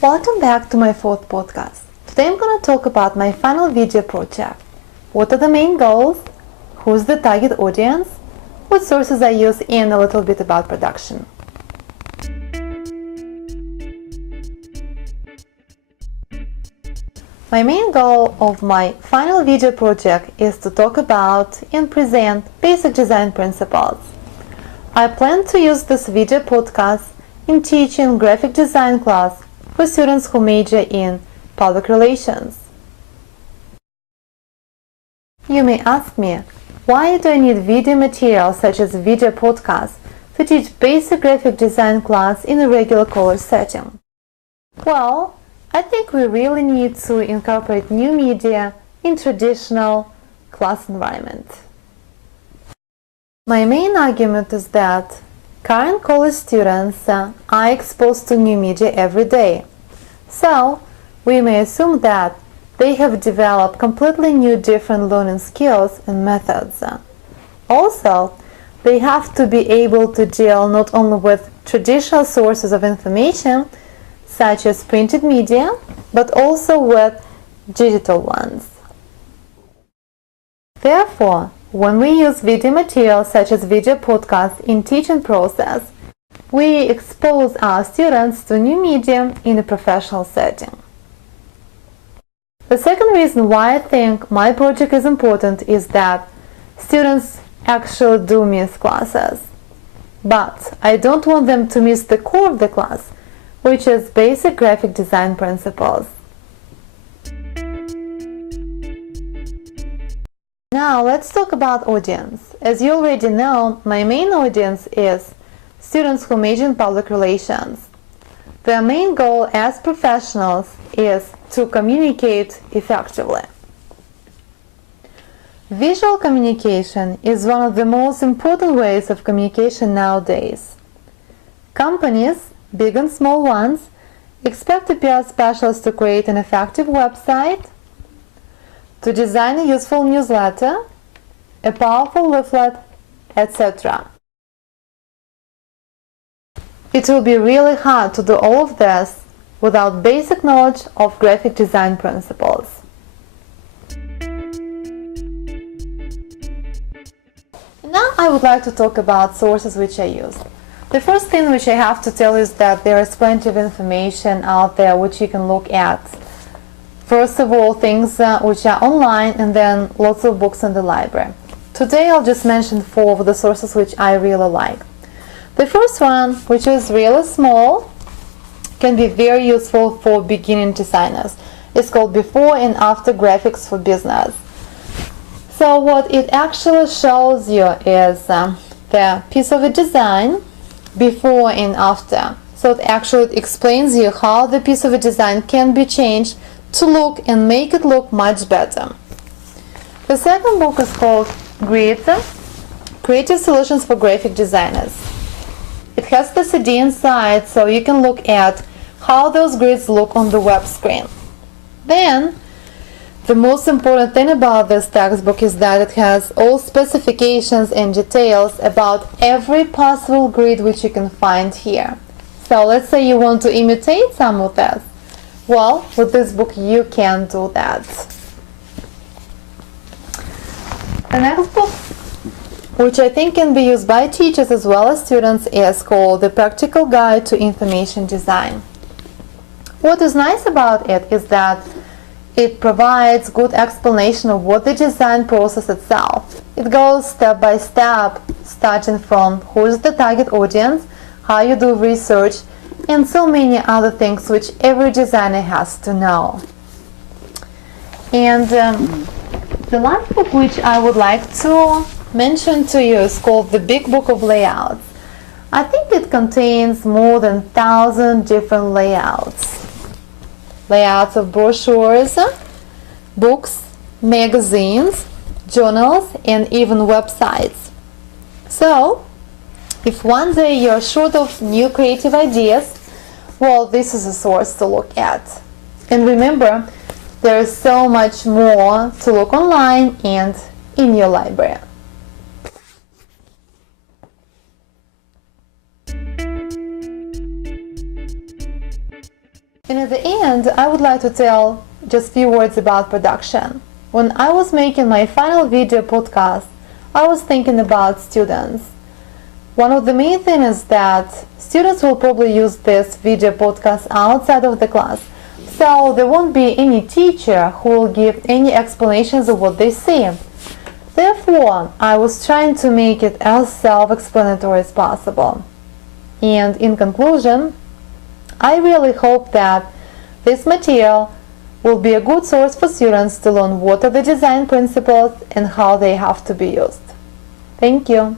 Welcome back to my fourth podcast. Today I'm going to talk about my final video project. What are the main goals? Who's the target audience? What sources I use, and a little bit about production. My main goal of my final video project is to talk about and present basic design principles. I plan to use this video podcast in teaching graphic design class for students who major in public relations. You may ask me, why do I need video material such as video podcasts to teach basic graphic design class in a regular college setting? Well, I think we really need to incorporate new media in traditional class environment. My main argument is that current college students are exposed to new media every day. So, we may assume that they have developed completely new different learning skills and methods. Also, they have to be able to deal not only with traditional sources of information, such as printed media, but also with digital ones. Therefore, when we use video materials such as video podcasts in teaching process, we expose our students to new media in a professional setting. The second reason why I think my project is important is that students actually do miss classes. But I don't want them to miss the core of the class, which is basic graphic design principles. Now let's talk about audience. As you already know, my main audience is students who major in public relations. Their main goal as professionals is to communicate effectively. Visual communication is one of the most important ways of communication nowadays. Companies, big and small ones, expect a PR specialist to create an effective website, to design a useful newsletter, a powerful leaflet, etc. It will be really hard to do all of this without basic knowledge of graphic design principles. Now I would like to talk about sources which I use. The first thing which I have to tell is that there is plenty of information out there which you can look at. First of all, things which are online, and then lots of books in the library. Today I'll just mention 4 of the sources which I really like. The first one, which is really small, can be very useful for beginning designers. It's called Before and After Graphics for Business. So what it actually shows you is the piece of a design before and after. So it actually explains you how the piece of a design can be changed to look and make it look much better. The second book is called Grid, Creative Solutions for Graphic Designers. It has the CD inside, so you can look at how those grids look on the web screen. Then, the most important thing about this textbook is that it has all specifications and details about every possible grid which you can find here. So let's say you want to imitate some of this. Well, with this book you can do that. The next book, which I think can be used by teachers as well as students, is called The Practical Guide to Information Design. What is nice about it is that it provides good explanation of what the design process itself. It goes step by step, starting from who is the target audience, how you do research, and so many other things which every designer has to know. And the last book which I would like to mention to you is called The Big Book of Layouts. I think it contains more than 1,000 different layouts. Layouts of brochures, books, magazines, journals, and even websites. So, if one day you're short of new creative ideas, well, this is a source to look at. And remember, there is so much more to look online and in your library. And at the end, I would like to tell just a few words about production. When I was making my final video podcast, I was thinking about students. One of the main things is that students will probably use this video podcast outside of the class, so there won't be any teacher who will give any explanations of what they see. Therefore, I was trying to make it as self-explanatory as possible. And in conclusion, I really hope that this material will be a good source for students to learn what are the design principles and how they have to be used. Thank you.